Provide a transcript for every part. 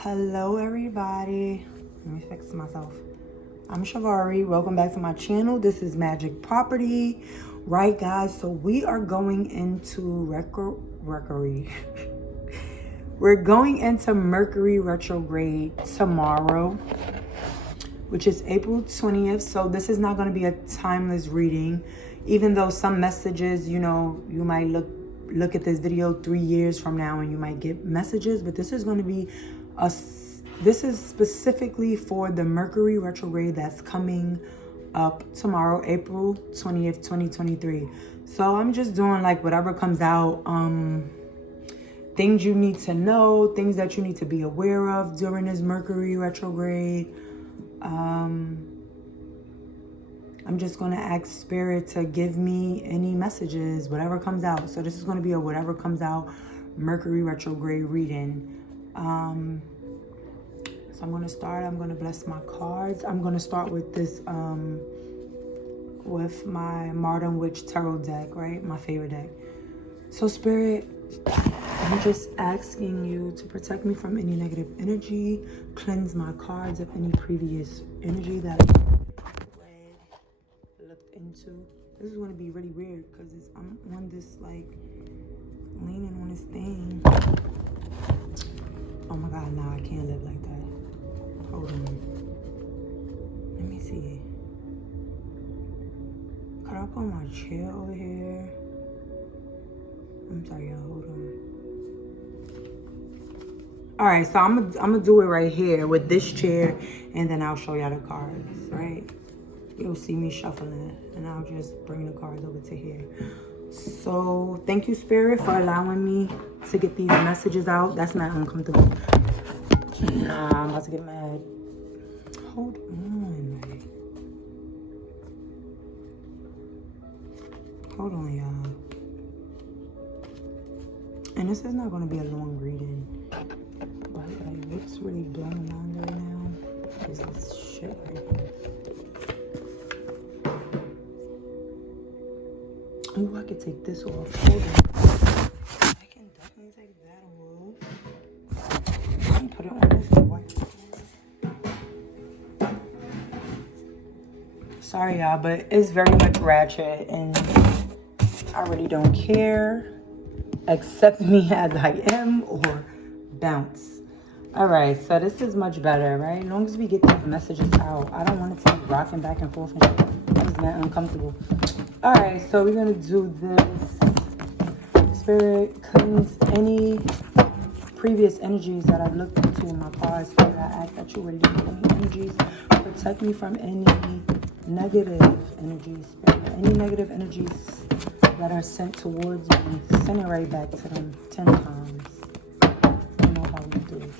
Hello everybody. Let me fix myself. I'm Chavari. Welcome back to my channel. This is Magic Property. Right guys, so we are going into Mercury. We're going into Mercury retrograde tomorrow, which is April 20th. So this is not going to be a timeless reading, even though some messages, you know, you might look at this video 3 years from now and you might get messages, but this is going to be this is specifically for the Mercury retrograde that's coming up tomorrow, April 20th, 2023. So I'm just doing like whatever comes out, things you need to know, things that you need to be aware of during this Mercury retrograde. I'm just going to ask Spirit to give me any messages, whatever comes out. So this is going to be a whatever comes out Mercury retrograde reading. So I'm going to start. I'm going to bless my cards. I'm going to start with this, with my Modern Witch Tarot deck, right? My favorite deck. So Spirit, I'm just asking you to protect me from any negative energy, cleanse my cards of any previous energy that I looked into. This is going to be really weird because I'm on this, like, leaning on this thing. Oh my God, no, I can't live like that. Hold on. Let me see. Could I put my chair over here? I'm sorry, y'all. Hold on. All right, so I'm gonna do it right here with this chair, and then I'll show y'all the cards, right? You'll see me shuffling, and I'll just bring the cards over to here. So thank you, Spirit, for allowing me to get these messages out. That's not uncomfortable. Nah, I'm about to get mad. Hold on. Hold on, y'all. And this is not going to be a long reading. But like, what's really blowing on right now is this shit right here. Oh, I could take this off. Hold on. I can definitely take that off. I can put it on this white. Sorry, y'all, but it's very much ratchet, and I really don't care. Accept me as I am or bounce. All right, so this is much better, right? As long as we get these messages out. I don't want it to be rocking back and forth. That is not uncomfortable. All right, so we're going to do this. Spirit, cleanse any previous energies that I've looked into in my cards. Spirit, I ask that you release any energies. Protect me from any negative energies. Spirit, any negative energies that are sent towards me, send it right back to them 10 times. You know how we do it.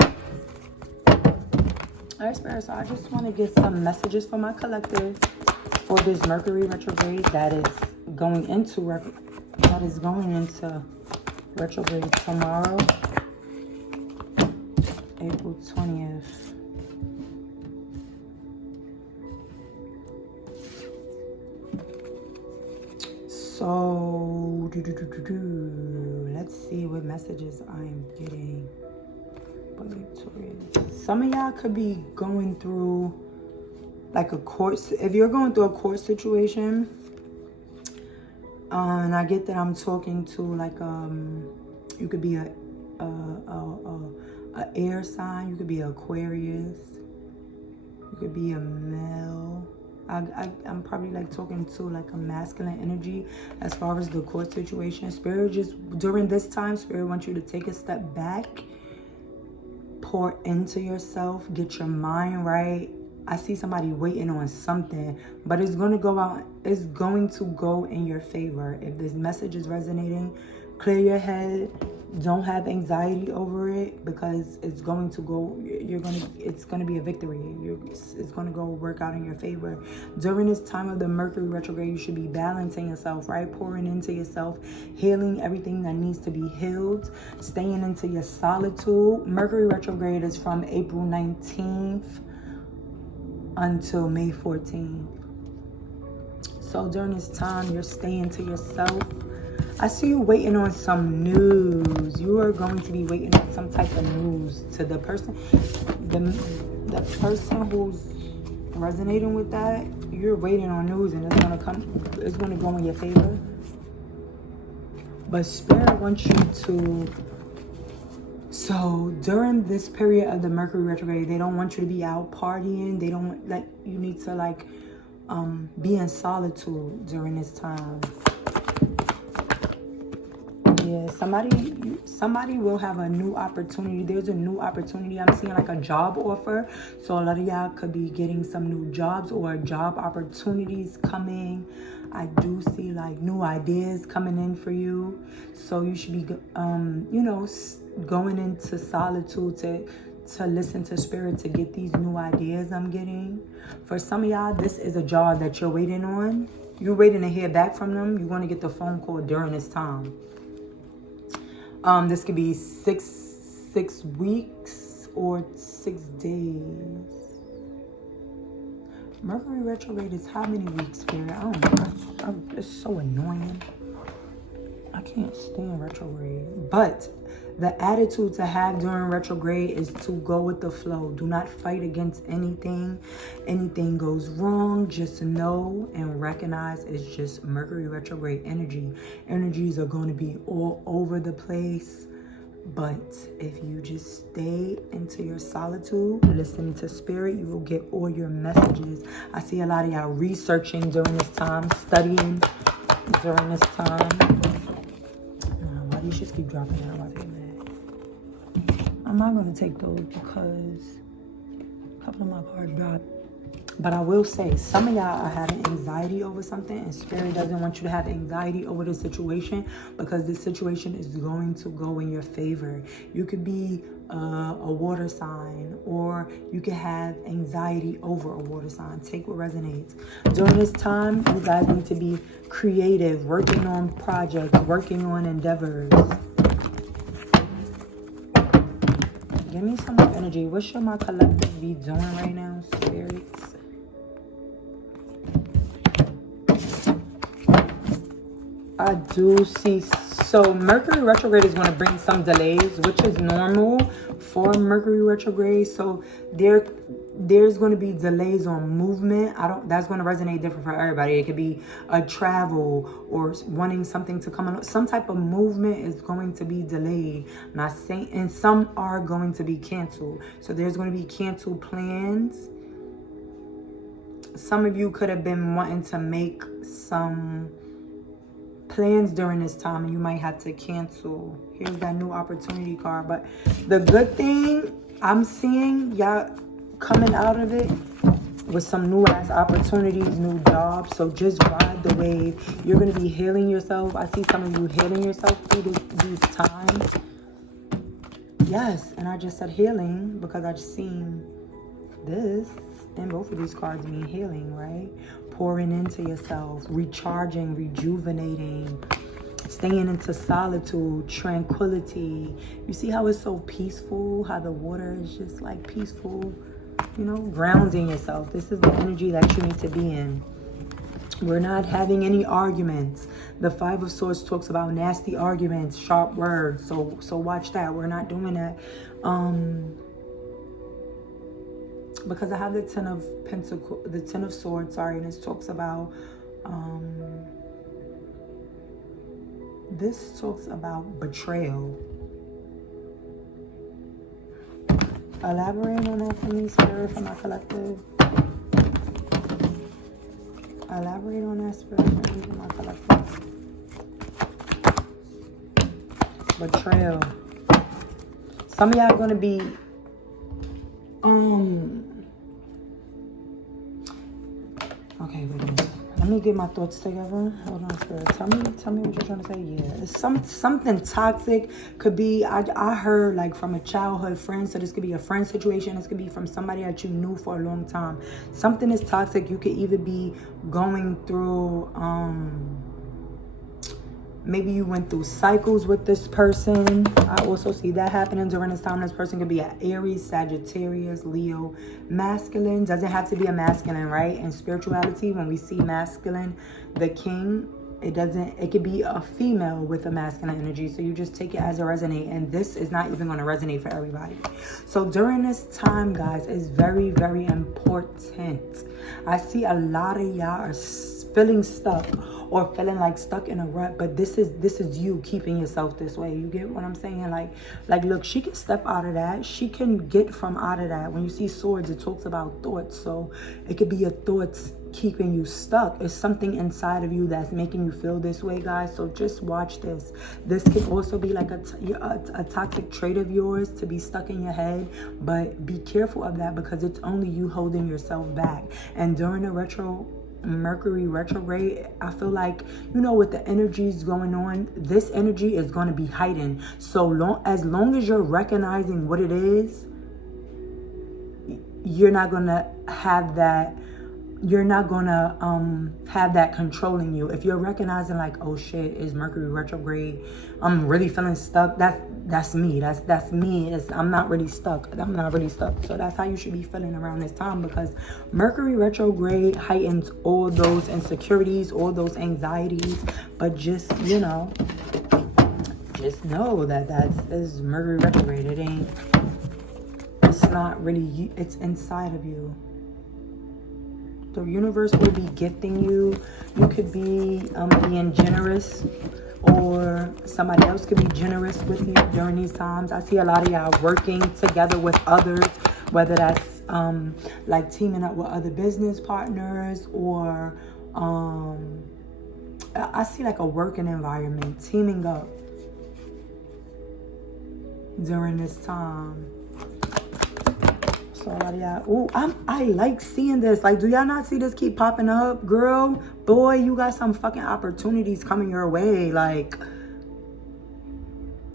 All right, Spirit, so I just want to get some messages for my collective for this Mercury retrograde that is going into retrograde tomorrow, April 20th. So, let's see what messages I'm getting. Some of y'all could be going through like a court. If you're going through a court situation, and I get that I'm talking to like you could be a air sign. You could be Aquarius. You could be a male. I'm probably like talking to like a masculine energy as far as the court situation. Spirit, just during this time, Spirit wants you to take a step back, pour into yourself, get your mind right. I see somebody waiting on something, but it's going to go out. It's going to go in your favor. If this message is resonating, clear your head. Don't have anxiety over it, because it's going to go. It's going to be a victory. It's going to go work out in your favor. During this time of the Mercury retrograde, you should be balancing yourself, right? Pouring into yourself, healing everything that needs to be healed, staying into your solitude. Mercury retrograde is from April 19th until May 14th. So during this time, you're staying to yourself. I see you waiting on some news. You are going to be waiting on some type of news. To the person, the person who's resonating with that, you're waiting on news, and it's gonna come. It's gonna go in your favor. But Spirit wants you to. So during this period of the Mercury retrograde, they don't want you to be out partying. They don't like you need to like be in solitude during this time. Yeah, somebody will have a new opportunity. There's a new opportunity. I'm seeing like a job offer. So a lot of y'all could be getting some new jobs or job opportunities coming. I do see like new ideas coming in for you. So you should be, you know, going into solitude to listen to Spirit to get these new ideas I'm getting. For some of y'all, this is a job that you're waiting on. You're waiting to hear back from them. You're going to get the phone call during this time. This could be six weeks or 6 days. Mercury retrograde is how many weeks, Spirit? I don't know. It's so annoying. I can't stand retrograde. But the attitude to have during retrograde is to go with the flow. Do not fight against anything. Anything goes wrong, just know and recognize it's just Mercury retrograde energy. Energies are going to be all over the place. But if you just stay into your solitude, listen to Spirit, you will get all your messages. I see a lot of y'all researching during this time, studying during this time. Why do you just keep dropping out? I'm not going to take those because a couple of my cards dropped. But I will say, some of y'all are having anxiety over something, and Spirit doesn't want you to have anxiety over the situation because this situation is going to go in your favor. You could be a water sign, or you could have anxiety over a water sign. Take what resonates. During this time, you guys need to be creative, working on projects, working on endeavors. Give me some more energy. What should my collective be doing right now, spirits? I do see. So Mercury retrograde is going to bring some delays, which is normal for Mercury retrograde. So there's going to be delays on movement. That's going to resonate different for everybody. It could be a travel or wanting something to come on. Some type of movement is going to be delayed. Not saying, and some are going to be canceled. So there's going to be canceled plans. Some of you could have been wanting to make some plans during this time, and you might have to cancel. Here's that new opportunity card. But the good thing I'm seeing, y'all coming out of it with some new ass opportunities, new jobs. So just ride the wave. You're going to be healing yourself. I see some of you healing yourself through these times. Yes, and I just said healing because I've seen this, and both of these cards mean healing, right? Pouring into yourself, recharging, rejuvenating, staying into solitude, tranquility. You see how it's so peaceful, how the water is just like peaceful, you know, grounding yourself. This is the energy that you need to be in. We're not having any arguments. The Five of Swords talks about nasty arguments, sharp words. So watch that. We're not doing that. Because I have the Ten of Swords, and it talks about, this talks about betrayal. Elaborate on that for me, Spirit, for my collective. Elaborate on that, Spirit, for me, for my collective. Betrayal. Some of y'all are going to be, okay, wait a minute. Let me get my thoughts together. Hold on, Spirit. Tell me what you're trying to say. Yeah, it's something toxic. Could be, I heard like from a childhood friend. So this could be a friend situation. This could be from somebody that you knew for a long time. Something is toxic. You could either be going through, maybe you went through cycles with this person. I also see that happening during this time. This person could be an Aries, Sagittarius, Leo, masculine. Doesn't have to be a masculine, right? In spirituality, when we see masculine, the king it could be a female with a masculine energy. So you just take it as it resonates. And this is not even going to resonate for everybody. So during this time, guys, is very, very important. I see a lot of y'all are feeling stuck or feeling like stuck in a rut, but this is you keeping yourself this way. You get what I'm saying? Like look, she can step out of that. She can get from out of that. When you see swords, it talks about thoughts. So it could be your thoughts keeping you stuck. It's something inside of you that's making you feel this way, guys. So just watch this. This could also be like a toxic trait of yours, to be stuck in your head, but be careful of that, because it's only you holding yourself back. And during the Mercury retrograde, I feel like, you know, with the energies going on, this energy is going to be heightened. So as long as you're recognizing what it is, you're not going to have that controlling you. If you're recognizing like, oh shit, is Mercury retrograde, I'm really feeling stuck, that's me. That's me. I'm not really stuck. So that's how you should be feeling around this time, because Mercury retrograde heightens all those insecurities, all those anxieties. But just, you know, just know that is Mercury retrograde. It's not really you, it's inside of you. The universe will be gifting you. You could be being generous, or somebody else could be generous with you during these times. I see a lot of y'all working together with others, whether that's like teaming up with other business partners, or I see like a working environment, teaming up during this time. So a lot of y'all, ooh, I like seeing this. Like, do y'all not see this keep popping up? Girl, boy, you got some fucking opportunities coming your way. Like,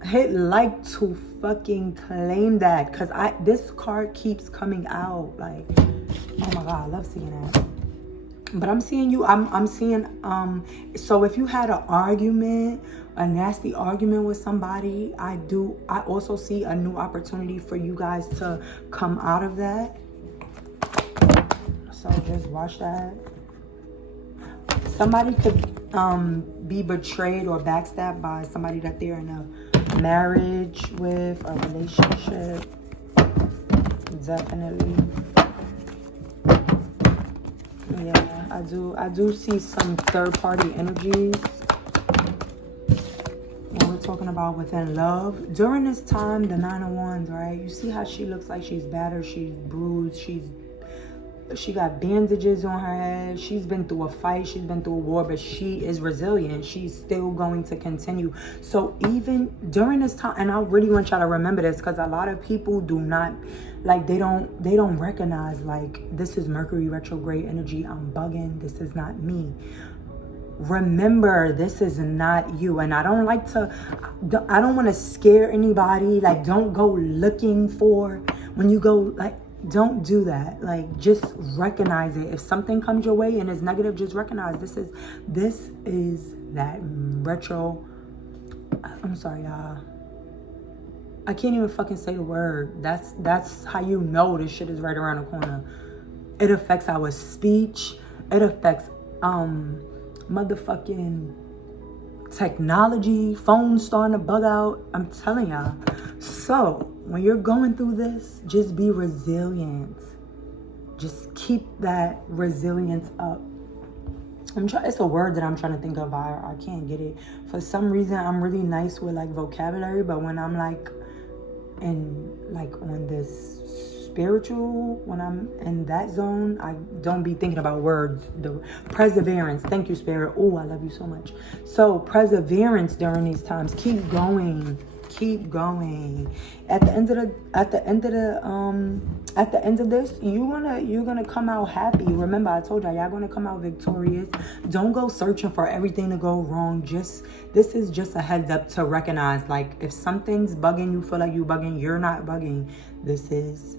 hit like to fucking claim that, because this card keeps coming out. Like, oh my god, I love seeing that. But I'm seeing you, I'm seeing, so if you had an argument, a nasty argument with somebody, I also see a new opportunity for you guys to come out of that. So just watch that. Somebody could be betrayed or backstabbed by somebody that they're in a marriage with, a relationship. Definitely. Yeah, I do see some third-party energies. When we're talking about within love, during this time, the Nine of Wands, right? You see how she looks like she's battered, she's bruised, she got bandages on her head. She's been through a fight, she's been through a war, but she is resilient. She's still going to continue. So even during this time, and I really want y'all to remember this, because a lot of people do not, like, they don't recognize, like, this is Mercury retrograde energy. I'm bugging. This is not me. Remember, this is not you. And I don't want to scare anybody. Like, don't go looking for, when you go, like, don't do that. Like, just recognize it. If something comes your way and is negative, just recognize this is that retro. I'm sorry, y'all. I can't even fucking say the word. That's how you know this shit is right around the corner. It affects our speech. It affects motherfucking technology. Phones starting to bug out. I'm telling y'all. So when you're going through this, just be resilient. Just keep that resilience up. It's a word that I'm trying to think of. I can't get it. For some reason, I'm really nice with like vocabulary, but when I'm like on this spiritual, when I'm in that zone, I don't be thinking about words. The perseverance. Thank you, Spirit. Oh, I love you so much. So perseverance during these times. Keep going. Keep going. At the end of this, you're gonna come out happy. Remember, I told y'all gonna come out victorious. Don't go searching for everything to go wrong. This is just a heads up to recognize, like, if something's bugging, you feel like you bugging, you're not bugging. This is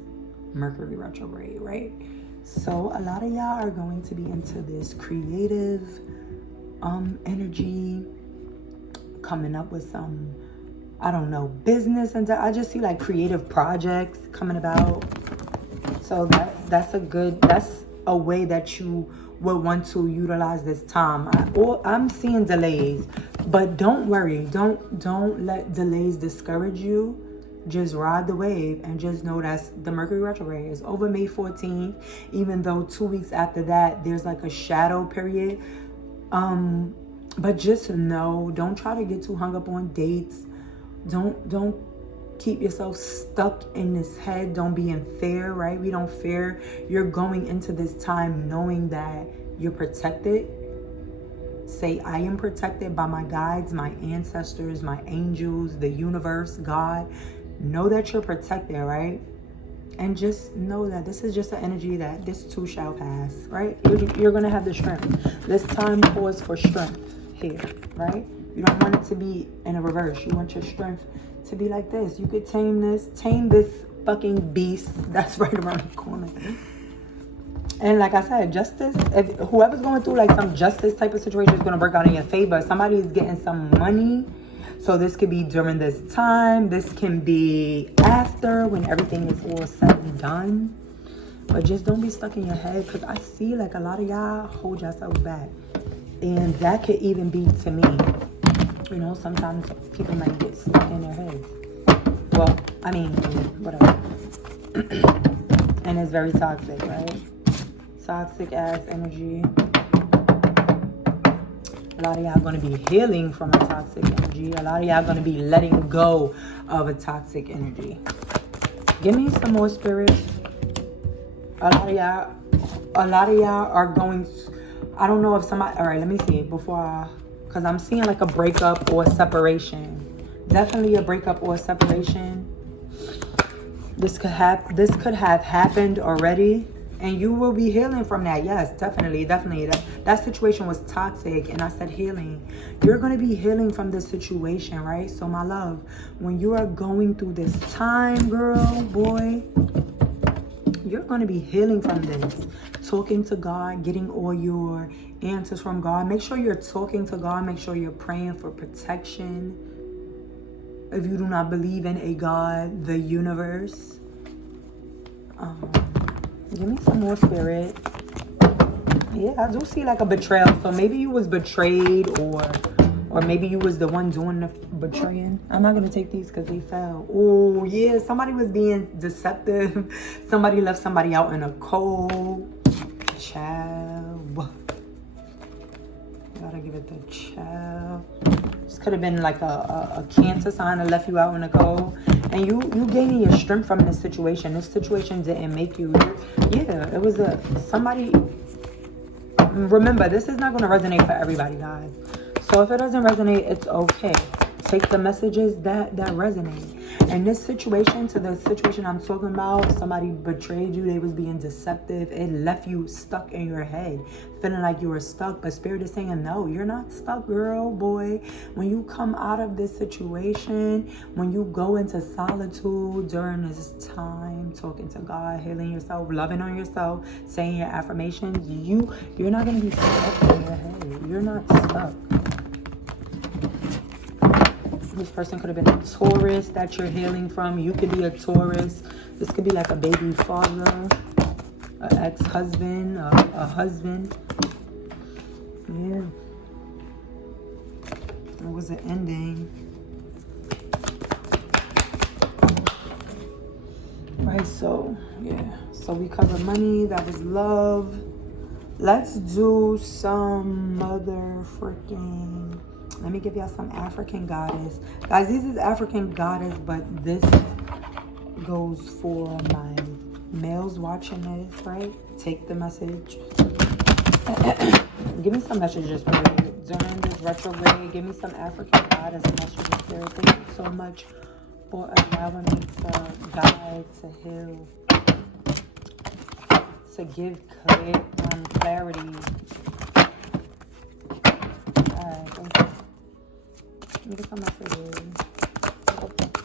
Mercury retrograde, right? So a lot of y'all are going to be into this creative energy, coming up with some, I don't know, business, and I just see like creative projects coming about. So that's a way that you would want to utilize this time. I'm seeing delays, but don't worry. Don't let delays discourage you. Just ride the wave and just know that's the Mercury retrograde is over May 14th, even though 2 weeks after that there's like a shadow period. But just know, don't try to get too hung up on dates. Don't keep yourself stuck in this head. Don't be in fear, right? We don't fear. You're going into this time knowing that you're protected. Say, I am protected by my guides, my ancestors, my angels, the universe, God. Know that you're protected, right? And just know that this is just an energy that this too shall pass, right? You're going to have the strength. This time calls for strength here, right? You don't want it to be in a reverse. You want your strength to be like this. You could tame this fucking beast that's right around the corner. And like I said, justice, if whoever's going through like some justice type of situation is going to work out in your favor. Somebody is getting some money. So this could be during this time. This can be after, when everything is all said and done. But just don't be stuck in your head, because I see like a lot of y'all hold yourselves back. And that could even be to me. You know, sometimes people might get stuck in their heads. Well, I mean, whatever. And it's very toxic, right? Toxic ass energy. A lot of y'all going to be healing from a toxic energy. A lot of y'all going to be letting go of a toxic energy. Give me some more, spirit. A lot of y'all are going, I don't know if somebody, all right, let me see before because I'm seeing like a breakup or a separation. Definitely a breakup or a separation. This could have happened already. And you will be healing from that. Yes, definitely. That situation was toxic. And I said healing. You're going to be healing from this situation, right? So my love, when you are going through this time, girl, boy, you're going to be healing from this. Talking to God, getting all your answers from God. Make sure you're talking to God. Make sure you're praying for protection. If you do not believe in a God, the universe. Give me some more, spirit. Yeah, I do see like a betrayal. So maybe you was betrayed, or maybe you was the one doing the betraying. I'm not going to take these because they fell. Oh, yeah. Somebody was being deceptive. Somebody left somebody out in a cold. Child. Gotta give it the child. This could have been like a Cancer sign that left you out in the cold. And you gaining your strength from this situation. This situation didn't make you. Yeah, it was somebody. Remember, this is not going to resonate for everybody, guys. So if it doesn't resonate, it's okay. Take the messages that resonate. And this situation, to the situation I'm talking about, somebody betrayed you. They was being deceptive. It left you stuck in your head, feeling like you were stuck. But Spirit is saying, no, you're not stuck, girl, boy. When you come out of this situation, when you go into solitude during this time, talking to God, healing yourself, loving on yourself, saying your affirmations, you're not going to be stuck in your head. You're not stuck. This person could have been a Taurus that you're healing from. You could be a Taurus. This could be like a baby father, an ex-husband, a husband. Yeah. There was an ending. Right, so, yeah. So we cover money. That was love. Let's do some mother freaking... Let me give y'all some African goddess. Guys, this is African goddess, but this goes for my males watching this, right? Take the message. Give me some messages, period. During this retrograde, give me some African goddess messages, Spirit. Thank you so much for allowing me to guide, to heal, to give clarity. Thank you. Give me some messages.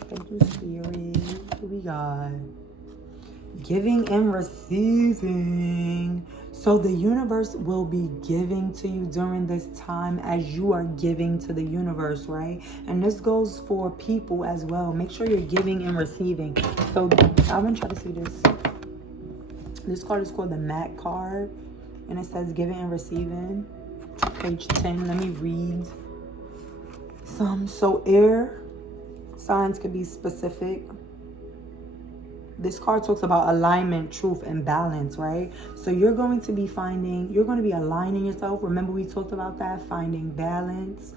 Thank you, Spirit. Who we got? Giving and receiving. So the universe will be giving to you during this time as you are giving to the universe, right? And this goes for people as well. Make sure you're giving and receiving. So I want you to see this. This card is called the Mat card. And it says giving and receiving. Page 10. Let me read some. So air signs could be specific. This card talks about alignment, truth, and balance, right? So you're going to be aligning yourself. Remember we talked about that, finding balance.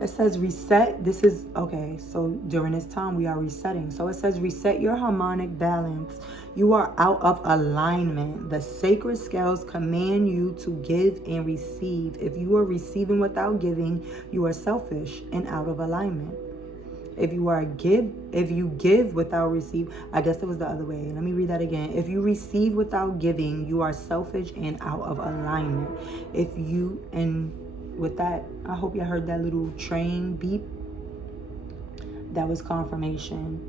It says reset. This is, okay, so during this time we are resetting. So it says reset your harmonic balance. You are out of alignment. The sacred scales command you to give and receive. If you are receiving without giving, you are selfish and out of alignment. If you give without receive, I guess it was the other way. Let me read that again. If you receive without giving, you are selfish and out of alignment. With that, I hope you heard that little train beep. That was confirmation,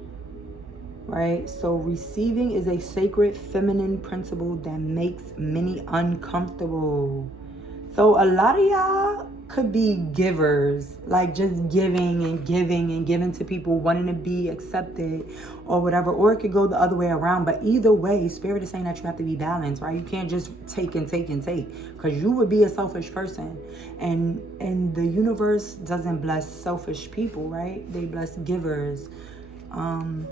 right? So receiving is a sacred feminine principle that makes many uncomfortable. So a lot of y'all could be givers, like just giving and giving and giving to people, wanting to be accepted or whatever, or it could go the other way around. But either way, Spirit is saying that you have to be balanced, right? You can't just take and take and take, because you would be a selfish person, and the universe doesn't bless selfish people, right? They bless givers. And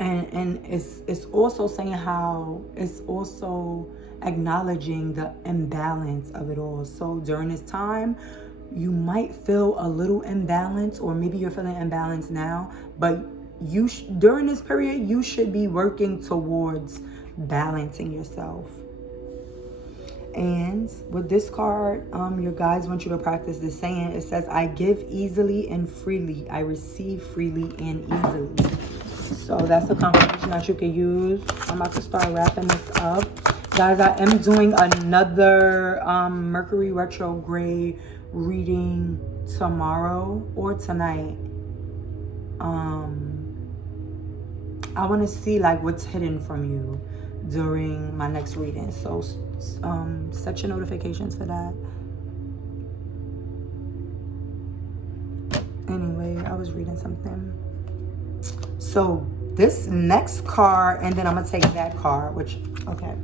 it's also saying how it's also acknowledging the imbalance of it all. So during this time, you might feel a little imbalanced, or maybe you're feeling imbalanced now, but during this period, you should be working towards balancing yourself. And with this card, your guides want you to practice this saying. It says, I give easily and freely. I receive freely and easily. So that's a confirmation that you can use. I'm about to start wrapping this up. Guys, I am doing another Mercury retrograde reading tomorrow or tonight. I want to see like what's hidden from you during my next reading. So set your notifications for that. Anyway, I was reading something. So this next card, and then I'm going to take that card, which, okay.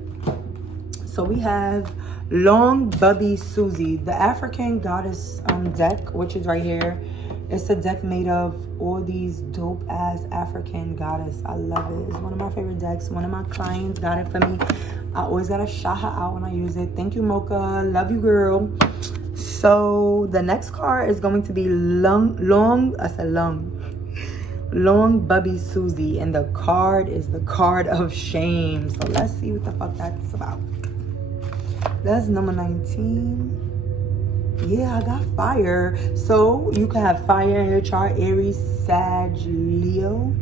So we have Long Bubby Susie, the African goddess deck, which is right here. It's a deck made of all these dope ass African goddess. I love it. It's one of my favorite decks. One of my clients got it for me. I always gotta shout her out when I use it. Thank you, Mocha. Love you, girl. So the next card is going to be Long Bubby Susie, and the card is the card of shame. So let's see what the fuck that's about. That's number 19. Yeah, I got fire. So you can have fire in your chart. Aries, Sag, Leo.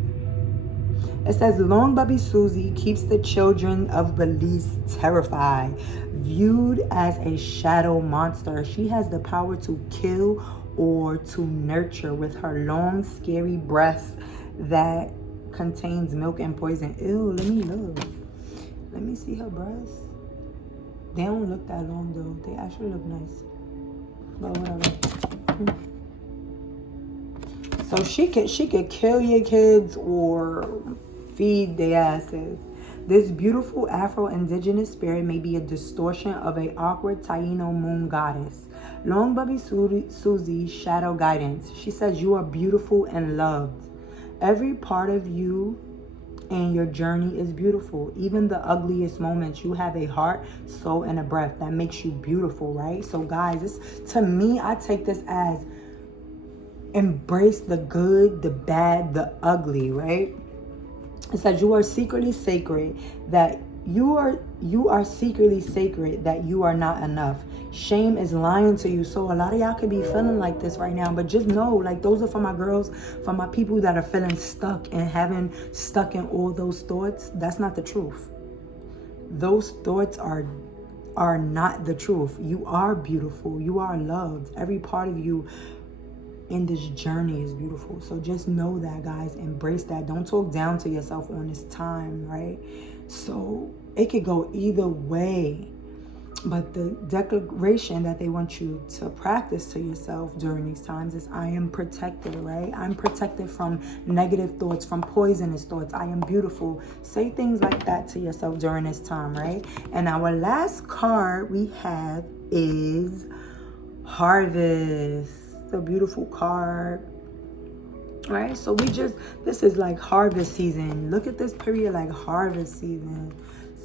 It says Long Bubby Susie keeps the children of Belize terrified. Viewed as a shadow monster, she has the power to kill or to nurture with her long, scary breath that contains milk and poison. Ew, let me look. Let me see her breasts. They don't look that long though. They actually look nice. But whatever. So she could kill your kids or feed their asses. This beautiful Afro-Indigenous spirit may be a distortion of an awkward Taino moon goddess. Long Bubby Susie's shadow guidance. She says you are beautiful and loved. Every part of you and your journey is beautiful. Even the ugliest moments, you have a heart, soul, and a breath that makes you beautiful, right? So guys, this, to me, I take this as embrace the good, the bad, the ugly, right? It says you are secretly sacred, that you are secretly sacred, that you are not enough. Shame is lying to you. So a lot of y'all could be feeling like this right now, but just know, like, those are for my girls, for my people that are feeling stuck and having stuck in all those thoughts. That's not the truth. Those thoughts are not the truth. You are beautiful. You are loved. Every part of you in this journey is beautiful. So just know that, guys. Embrace that. Don't talk down to yourself on this time, right? So it could go either way. But the declaration that they want you to practice to yourself during these times is, I am protected, right? I'm protected from negative thoughts, from poisonous thoughts. I am beautiful. Say things like that to yourself during this time, right? And our last card we have is Harvest. A beautiful card. Right? So this is like harvest season. Look at this period like harvest season.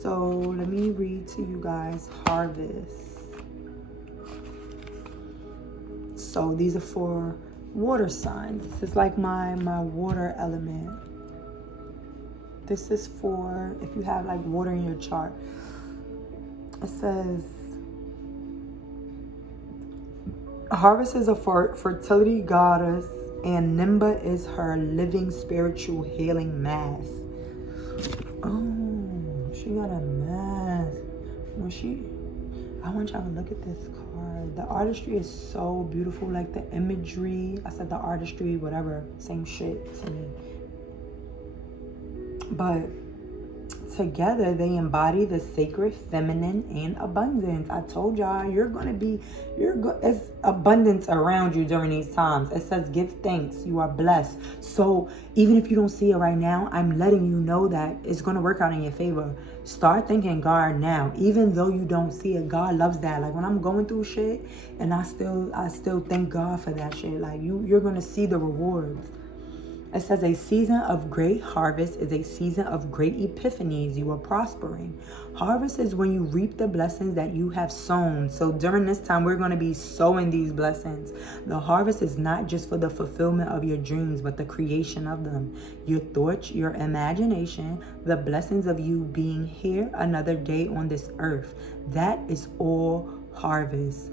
So let me read to you guys Harvest. So these are for water signs. This is like my water element. This is for if you have like water in your chart. It says Harvest is a fertility goddess, and Nimba is her living spiritual healing mass. Oh, she got a mask. I want y'all to look at this card. The artistry is so beautiful. Like the imagery. I said the artistry, whatever. Same shit to me. But together, they embody the sacred feminine and abundance. I told y'all, it's abundance around you during these times. It says, give thanks. You are blessed. So even if you don't see it right now, I'm letting you know that it's going to work out in your favor. Start thanking God now. Even though you don't see it, God loves that. Like when I'm going through shit and I still thank God for that shit. Like you're going to see the rewards. It says a season of great harvest is a season of great epiphanies. You are prospering. Harvest is when you reap the blessings that you have sown. So during this time, we're going to be sowing these blessings. The harvest is not just for the fulfillment of your dreams, but the creation of them. Your thoughts, your imagination, the blessings of you being here another day on this earth. That is all harvest.